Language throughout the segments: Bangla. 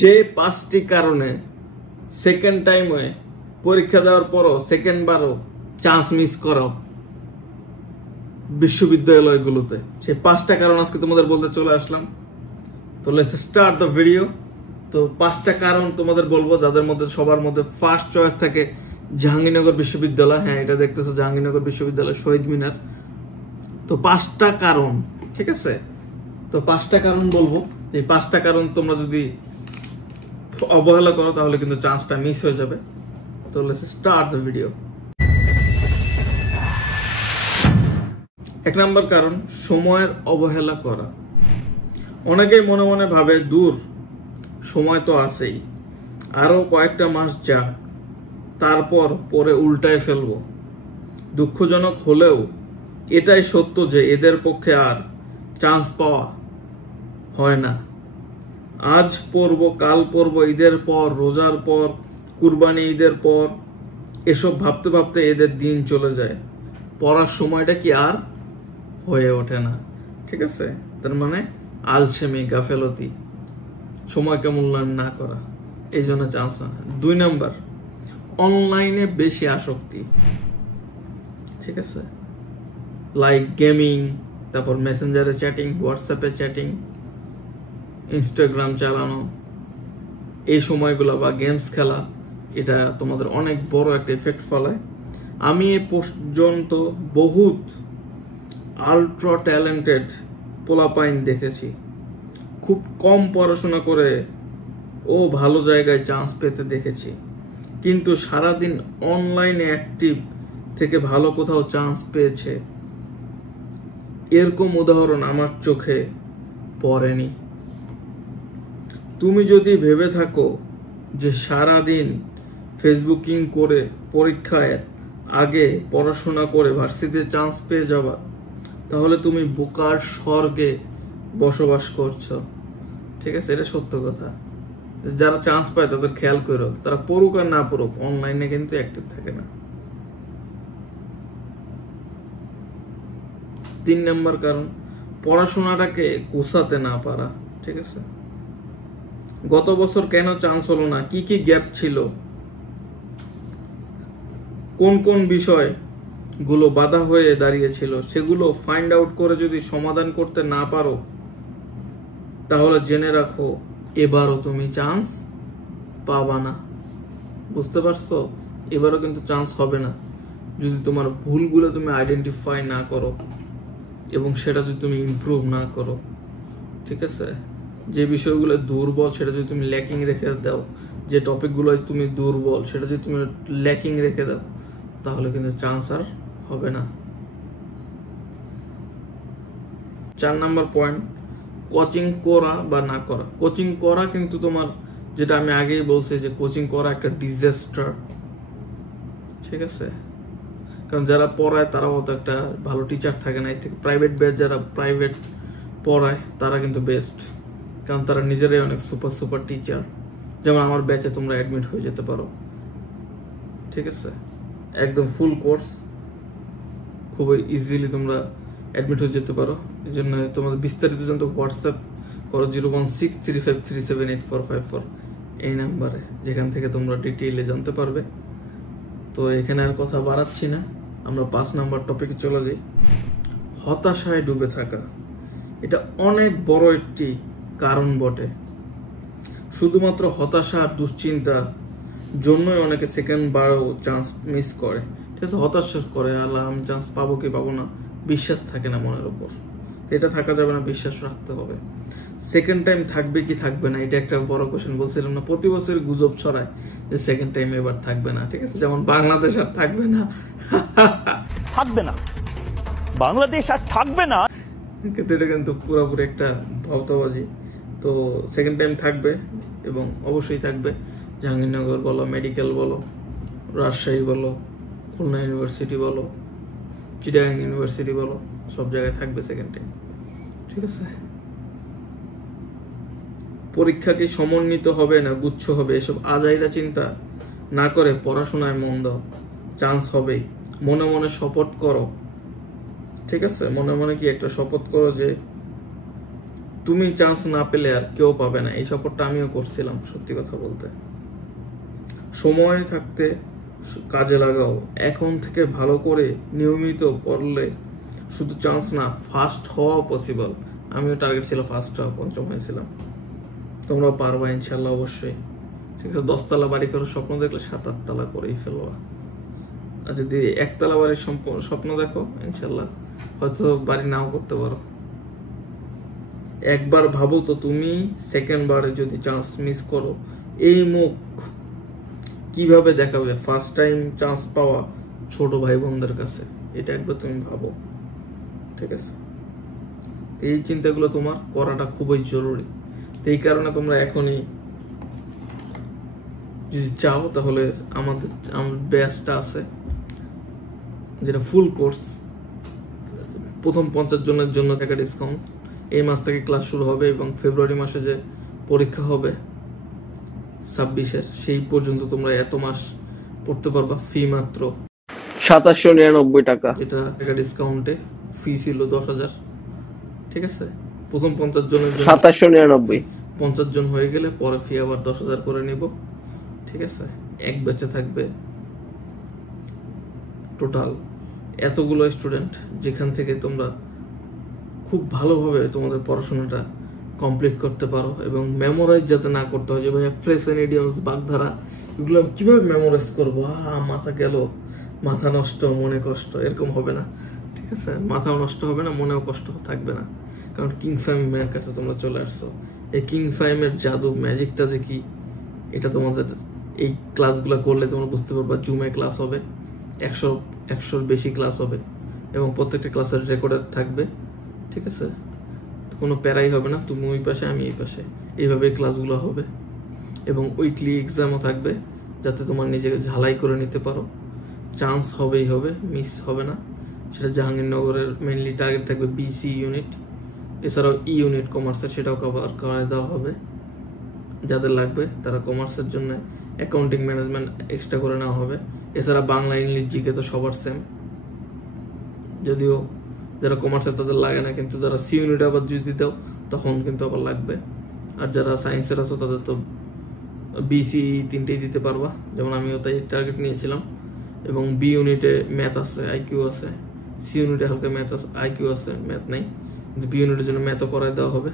যে 5টি কারণে সেকেন্ড টাইমে পরীক্ষা দেওয়ার পরও সেকেন্ড বারও চান্স মিস করো বিশ্ববিদ্যালয়গুলোতে, সেই 5টা কারণ আজকে তোমাদের বলতে চলে আসলাম। তো লেটস স্টার্ট দ্য ভিডিও। তো 5টা কারণ তোমাদের বলবো, যাদের মধ্যে সবার মধ্যে ফার্স্ট চয়েস থাকে জাহাঙ্গীরনগর বিশ্ববিদ্যালয়। হ্যাঁ, এটা দেখতেছো জাহাঙ্গীরনগর বিশ্ববিদ্যালয়, শহীদ মিনার। তো 5টা কারণ, ঠিক আছে? তো 5টা কারণ বলবো, এই 5টা কারণ তোমরা যদি অবহেলা করো তাহলে কিন্তু চান্সটা মিস হয়ে যাবে। তো লেটস স্টার্ট দ্য ভিডিও। 1 নম্বর কারণ, সময়ের অবহেলা করা। অনেকেই মনে মনে ভাবে দূর, সময় তো আছেই, আরো কয়েকটা মাস যাক, তারপর পরে উল্টায় ফেলবো। দুঃখজনক হলেও এটাই সত্য যে এদের পক্ষে আর চান্স পাওয়া হয় না। আজ পড়ব, কাল পড়ব, ঈদের পর, রোজার পর, কুরবানি ঈদের পর, এসব ভাবতে ভাবতে এদের দিন চলে যায়। পড়ার সময়টা কি আর হয়ে ওঠে না, ঠিক আছে? তার মানে আলসেমি, গাফেলতি, সময়কে মূল্যায়ন না করা, এই জন্য চান্স হয় না। 2 নম্বর, অনলাইনে বেশি আসক্তি, ঠিক আছে? লাইক গেমিং, তারপর মেসেঞ্জারে চ্যাটিং, হোয়াটসঅ্যাপে চ্যাটিং, ইনস্টাগ্রাম চালানো, এই সময়গুলো বা গেমস খেলা, এটা তোমাদের অনেক বড় একটা এফেক্ট ফেলায়। আমি এ পর্যন্ত বহুত আল্ট্রা ট্যালেন্টেড পোলাপাইন দেখেছি, খুব কম পড়াশোনা করে ও ভালো জায়গায় চান্স পেতে দেখেছি, কিন্তু সারাদিন অনলাইনে অ্যাক্টিভ থেকে ভালো কোথাও চান্স পেয়েছে, এরকম উদাহরণ আমার চোখে পড়েনি। তুমি যদি ভেবে থাকো যে সারাদিন ফেসবুকিং করে পরীক্ষায় আগে পড়াশোনা করে ভার্সিটিতে চান্স পেয়ে যাবা, তাহলে তুমি বোকার স্বর্গে বসবাস করছো, ঠিক আছে? এটা সত্য কথা। যারা চান্স পায় তাদের খেয়াল করো, তারা পড়ুক আর না পড়ুক, অনলাইনে কিন্তু অ্যাক্টিভ থাকে না। 3 নম্বর কারণ, পড়াশোনাটাকে গোছাতে না পারা, ঠিক আছে? গত বছর কেন চান্স হলো না, কি কি গ্যাপ ছিল, কোন কোন বিষয় গুলো বাধা হয়ে দাঁড়িয়েছিল, সেগুলো ফাইন্ড আউট করে যদি সমাধান করতে না পারো, তাহলে জেনে রাখো এবারও তুমি চান্স পাবা না। বুঝতে পারছো? এবারও কিন্তু চান্স হবে না যদি তোমার ভুলগুলো তুমি আইডেন্টিফাই না করো এবং সেটা যদি তুমি ইমপ্রুভ না করো, ঠিক আছে? যে বিষয়গুলো দুর্বল সেটা যদি তুমি ল্যাকিং রেখে দাও, যে টপিকগুলো তুমি দুর্বল সেটা যদি তুমি ল্যাকিং রেখে দাও, তাহলে কিন্তু চান্স আর হবে না। 4 নম্বর পয়েন্ট, কোচিং করা বা না করা। কোচিং করা কিন্তু তোমার, যেটা আমি আগেই বলছি যে কোচিং করা একটা ডিজাস্টার, ঠিক আছে? কারণ যারা পড়ায় তারাও তো একটা ভালো টিচার থাকে না। এর থেকে প্রাইভেট ব্যাচ যারা প্রাইভেট পড়ায় তারা কিন্তু বেস্ট, কারণ তারা নিজেরাই অনেক সুপার টিচার। যেমন আমার ব্যাচে তোমরা অ্যাডমিট হয়ে যেতে পারো, ঠিক আছে? একদম ফুল কোর্স, খুবই ইজিলি তোমরা অ্যাডমিট হয়ে যেতে পারো। এই জন্য তোমাদের বিস্তারিত জানতে হোয়াটসঅ্যাপ করো 01635378454 এই নাম্বারে, যেখান থেকে তোমরা ডিটেইলে জানতে পারবে। তো এখানে আর কথা বাড়াচ্ছি না, আমরা 5 নাম্বার টপিকে চলে যাই। হতাশায় ডুবে থাকা, এটা অনেক বড় একটি কারণ বটে। শুধুমাত্র হতাশা আর দুশ্চিন্তার জন্যই অনেকে সেকেন্ড বারও চান্স মিস করে, ঠিক আছে? হতাশা করে, আল্লাহ আমি চান্স পাবো কি পাবো না, বিশ্বাস থাকে না মনের উপর। এটা থাকা যাবে না, বিশ্বাস রাখতে হবে। সেকেন্ড টাইম থাকবে কি থাকবে না, এটা একটা বড় কোশ্চেন। বলছিলাম না, প্রতি বছর গুজব ছড়ায় যে সেকেন্ড টাইম এবার থাকবে না, ঠিক আছে? যেমন বাংলাদেশ আর থাকবে না, থাকবে না, বাংলাদেশ আর থাকবে না, কিন্তু এটা কিন্তু পুরোপুরি একটা ভক্তবাজি। তো সেকেন্ড টাইম থাকবে এবং অবশ্যই থাকবে। জাহাঙ্গীরনগর বলো, মেডিকেল বলো, রাজশাহী বলো, খুলনা ইউনিভার্সিটি বলো, চিটাগাং ইউনিভার্সিটি বলো, সব জায়গায় থাকবে সেকেন্ড টাইম, ঠিক আছে? পরীক্ষা কি সমন্বিত হবে না গুচ্ছ হবে, এসব আজাইরা চিন্তা না করে পড়াশোনায় মন দাও, চান্স হবেই। মনে মনে শপথ করো, ঠিক আছে? মনে মনে কি একটা শপথ করো যে তুমি চান্স না পেলে আর কেউ পাবে না, এই সাপোর্টটা আমিও করছিলাম। সত্যি কথা বলতে, সময় থাকতে কাজে লাগাও। এখন থেকে ভালো করে নিয়মিত পড়লে শুধু চান্স না, ফার্স্ট হওয়া পসিবল। আমিও টার্গেট ছিল ফার্স্ট হওয়া, পঞ্চম হয়েছিলাম। তোমরা পারবা ইনশাল্লাহ, অবশ্যই। ঠিক আছে, 10 তলা বাড়ি করার স্বপ্ন দেখলে 7-8 তলা করেই ফেলবা। আর যদি 1 তলা বাড়ির স্বপ্ন দেখো, ইনশাল্লাহ হয়তো বাড়ি নাও করতে পারো। একবার ভাবো তো তুমি, সেকেন্ড বারে যদি চান্স মিস করো, এই মুখ কিভাবে দেখাবে ফার্স্ট টাইম চান্স পাওয়া ছোট ভাই বোনদের কাছে? এটা একবার তুমি ভাবো। ঠিক আছে, এই চিন্তাগুলো তোমার করাটা খুবই জরুরি। এই কারণে তোমরা এখনই যদি চাও, তাহলে আমাদের ব্যাচটা আছে, যেটা ফুল কোর্স। প্রথম 50 জনের জন্য টাকা ডিসকাউন্ট। এই মাস থেকে ক্লাস শুরু হবে এবং ফেব্রুয়ারি মাসে যে পরীক্ষা হবে 26-এর, সেই পর্যন্ত তোমরা এত মাস পড়তে পারবা। ফি মাত্র 2799 টাকা। এটা টাকা ডিসকাউন্টে ফি ছিল 10,000। ঠিক আছে, প্রথম 50 জনের জন্য 2799। 50 জন হয়ে গেলে পরে ফি আবার 10,000 করে নিব। ঠিক আছে, এক ব্যাচে থাকবে টোটাল এতগুলো স্টুডেন্ট, যেখান থেকে তোমরা খুব ভালোভাবে তোমাদের পড়াশোনাটা কমপ্লিট করতে পারো এবং মেমোরাইজ যাতে না করতে হয় যে ভাই ফ্রেশন ইডিয়মস, বাগধারা, এগুলো কিভাবে মেমোরাইজ করবো, মাথা গেল, মাথা নষ্ট, মনে কষ্ট, এরকম হবে না। ঠিক আছে, মাথাও নষ্ট হবে না, মনেও কষ্ট থাকবে না, কারণ কিং ফাইমের কাছে তোমরা চলে আসছো। এই কিং ফাইমের জাদু, ম্যাজিকটা যে কি, এটা তোমাদের এই ক্লাসগুলো করলে তোমরা বুঝতে পারবা। জুমে ক্লাস হবে, 100-100 বেশি ক্লাস হবে এবং প্রত্যেকটা ক্লাসের রেকর্ডার থাকবে। ঠিক আছে, কোনো প্যারাই হবে না, তুমি ওই পাশে আমি এই পাশে, এইভাবে ক্লাসগুলো হবে। এবং উইকলি এক্সামও থাকবে, যাতে তোমার নিজেকে ঝালাই করে নিতে পারো। চান্স হবেই হবে, মিস হবে না। সেটা জাহাঙ্গীরনগরের মেইনলি টার্গেট থাকবে বিসি ইউনিট, এছাড়াও ই ইউনিট কমার্সের, সেটাও কভার করে দেওয়া হবে। যাদের লাগবে তারা কমার্সের জন্য অ্যাকাউন্টিং ম্যানেজমেন্ট এক্সট্রা করে নেওয়া হবে। এছাড়া বাংলা, ইংলিশ, জিকে তো সবার সেম, যদিও যারা কমার্সে তাদের লাগে না, কিন্তু যারা সি ইউনিট আবার যদি দাও তখন কিন্তু আবার লাগবে। আর যারা সায়েন্সের আছো তাদের তো বিসি 3টেই দিতে পারবা, যেমন আমিও তাই টার্গেট নিয়েছিলাম। এবং বি ইউনিটে ম্যাথ আছে, আইকিউ আছে। সি ইউনিটে হালকা ম্যাথ আছে, আইকিউ আছে, ম্যাথ নেই, কিন্তু বি ইউনিটের জন্য ম্যাথও করাই দেওয়া হবে।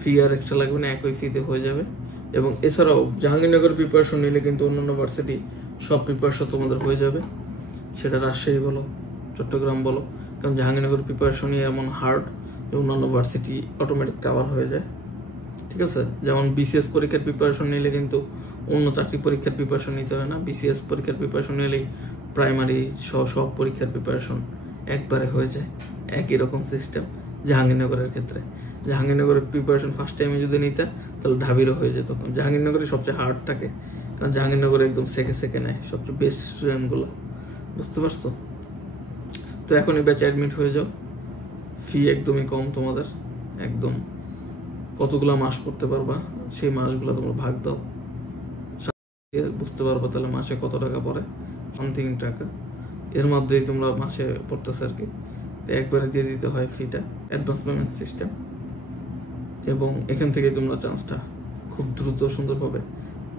ফি আর এক্সট্রা লাগবে না, একই ফিতে হয়ে যাবে। এবং এছাড়াও জাহাঙ্গীরনগর প্রিপারেশন নিলে কিন্তু অন্যান্য ভার্সিটি সব প্রিপারেশন তোমাদের হয়ে যাবে, সেটা রাজশাহী বলো, চট্টগ্রাম বলো, কারণ জাহাঙ্গীরনগর প্রিপারেশনই এমন হার্ড যে অন্যান্য ভার্সিটি অটোমেটিক কভার হয়ে যায়। ঠিক আছে, যেমন বিসিএস পরীক্ষার প্রিপারেশন নিলে কিন্তু অন্য চাকরি পরীক্ষার প্রিপারেশন নিতে হয় না। বিসিএস পরীক্ষার প্রিপারেশন নিলেই প্রাইমারি সব পরীক্ষার প্রিপারেশন একবারে হয়ে যায়। একই রকম সিস্টেম জাহাঙ্গীরনগরের ক্ষেত্রে। জাহাঙ্গীরনগরের প্রিপারেশন ফার্স্ট টাইমে যদি নিতে, তাহলে ঢাবিরও হয়ে যেত। জাহাঙ্গীরনগরে সবচেয়ে হার্ড থাকে, কারণ জাহাঙ্গীরনগরে একদম সেকে নেয় সবচেয়ে বেস্ট স্টুডেন্টগুলো। বুঝতে পারছো? তো এখনই ব্যাচে অ্যাডমিট হয়ে যাও। ফি একদমই কম তোমাদের, একদম কতগুলো মাস পড়তে পারবা সেই মাসগুলো তোমরা ভাগ দাও, বুঝতে পারবা তাহলে মাসে কত টাকা পড়ে, সামথিং টাকা। এর মধ্যেই তোমরা মাসে পড়তেছে আর কি। একবারে দিয়ে দিতে হয় ফিটা, অ্যাডভান্স পেমেন্ট সিস্টেম। এবং এখান থেকে তোমরা চান্সটা খুব দ্রুত সুন্দরভাবে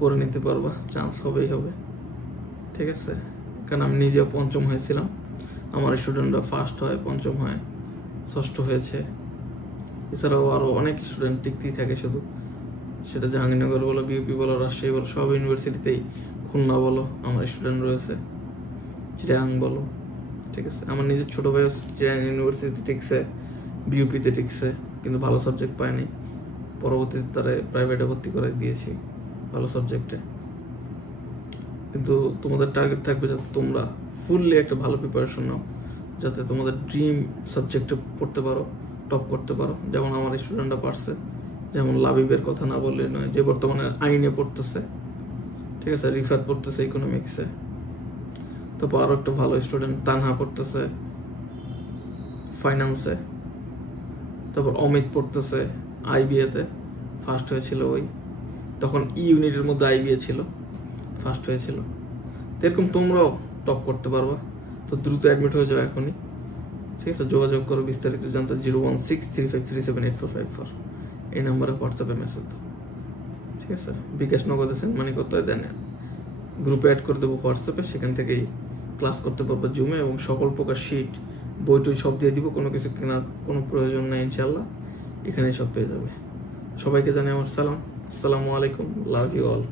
করে নিতে পারবা, চান্স হবেই হবে। ঠিক আছে, কারণ আমি নিজেও পঞ্চম হয়েছিলাম, আমার স্টুডেন্টরা ফার্স্ট হয়, পঞ্চম হয়, ষষ্ঠ হয়েছে। এছাড়াও আরো অনেক স্টুডেন্ট টিকতেই থাকে শুধু, সেটা জাহাঙ্গীরনগর বলো, বিউপি বলো, রাজশাহী বলো, সব ইউনিভার্সিটিতেই, খুলনা বলো আমার স্টুডেন্ট রয়েছে, চিটাগাং বলো। ঠিক আছে, আমার নিজের ছোট ভাই চিটাগাং ইউনিভার্সিটিতে টিকছে, বিউপিতে টিকছে, কিন্তু ভালো সাবজেক্ট পায়নি। পরবর্তীতে তারা প্রাইভেটে ভর্তি করে দিয়েছি ভালো সাবজেক্টে। কিন্তু তোমাদের টার্গেট থাকবে যাতে তোমরা ফুললি একটা ভালো প্রিপারেশন নাও, যাতে তোমাদের ড্রিম সাবজেক্টে পড়তে পারো, টপ করতে পারো, যেমন আমার স্টুডেন্টরা পারছে। যেমন লাবিবের কথা না বললে নয়, যে বর্তমানে আইনে পড়তেছে। ঠিক আছে, রিফাত পড়তেছে ইকোনমিক্সে। তারপর আরো একটা ভালো স্টুডেন্ট তানহা পড়তেছে ফাইন্যান্সে। তারপর অমিত পড়তেছে আইবিএতে, ফার্স্ট হয়েছিল ওই, তখন ই ইউনিটের মধ্যে আইবিএ ছিল, ফার্স্ট হয়েছিল। এরকম তোমরাও টপ করতে পারবা। তো দ্রুত অ্যাডমিট হয়ে যাও এখনই। ঠিক আছে, যোগাযোগ করো বিস্তারিত জানতে 01635378454। এই নম্বরে হোয়াটসঅ্যাপে মেসেজ দাও, ঠিক আছে? বিকাশ নগদে সেন্ড মানি করতে হয়, দেন গ্রুপে অ্যাড করে দেবো হোয়াটসঅ্যাপে, সেখান থেকেই ক্লাস করতে পারবো জুমে, এবং সকল প্রকার শিট বই টই সব দিয়ে দিব, কোনো কিছু কেনার কোনো প্রয়োজন নেই ইনশাল্লাহ, এখানেই সব পেয়ে যাবে। সবাইকে জানাই আমার সালাম, আসসালামু আলাইকুম, লাভ ইউ অল।